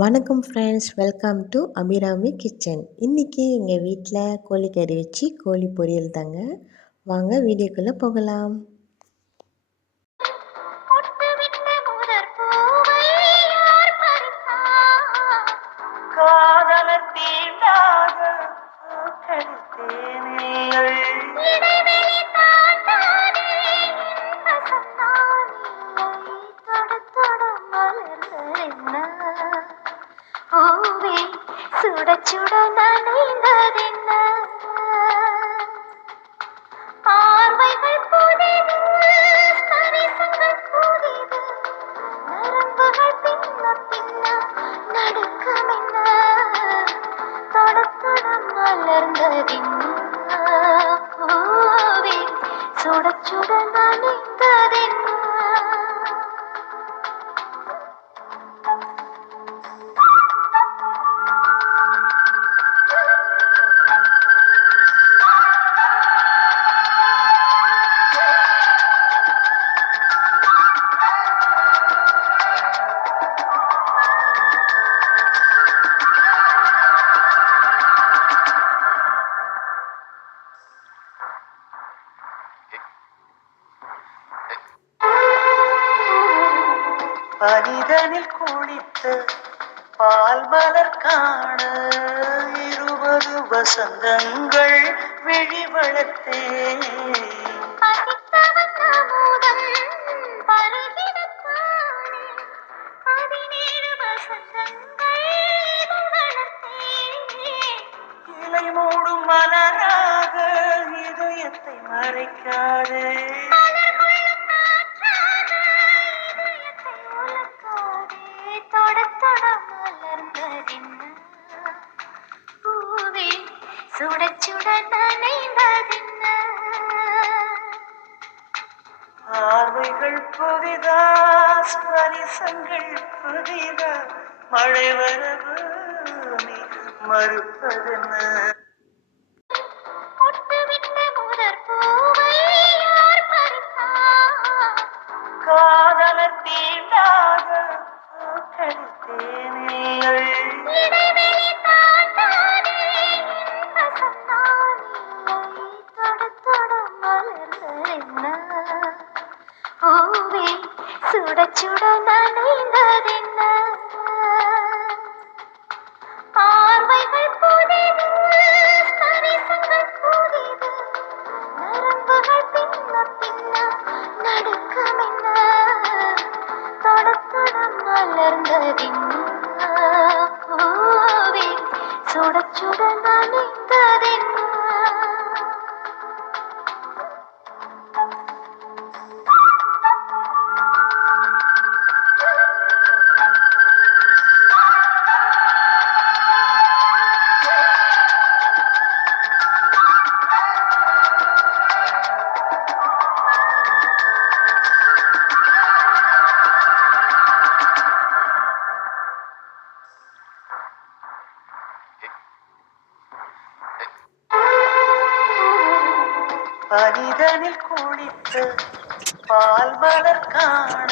வணக்கம் friends, welcome to Abirami kitchen. இன்றைக்கி எங்கள் வீட்டில் கோழிக்கறி வச்சு கோழி பொரியல் தாங்க. வாங்க வீடியோக்குள்ளே போகலாம். சுட சுட நனைந்ததென்ன பார்வைகள் புதிது, ஸ்பரிசங்கள் புதிது, நரம்புகள் பின்ன பின்ன நடுக்கமென்ன, தொட தொட மலர்ந்ததென்ன பூவே, சுட சுட நனைந்ததென்ன. பனிதனில் குளித்து பால் மலர் காண 20 வசந்தங்கள் விழி வளர்த்தே. இலை மூடும் மலராக இதயத்தை மறைக்காதே. சுட சுட நனைந்ததென்ன பார்வைகள் புதிதா, ஸ்பரிசங்கள் புதிதா, மழை வரவு நீ மறுப்பதென்ன? காதலர் தீண்டாத பூக்கள் தேனில்லை. சுட சுட நனைந்ததென்ன பார்வைகள் புதிது, ஸ்பரிசங்கள் புதிது, நரம்புகள் பின்ன பின்ன நடுக்கமென்ன, தொட தொட மலர்ந்ததென்ன பூவே, சுட சுட நனைந்ததென்ன. பனிதனில் குளித்து பால் மலர் காண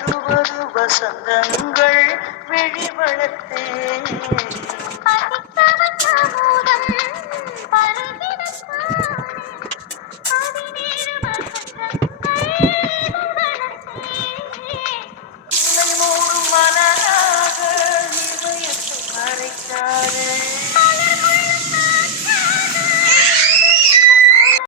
20 வசந்தங்கள் விழி வளர்த்தே. இலை மூடும் மலராக இதயத்தை மறைக்காதே.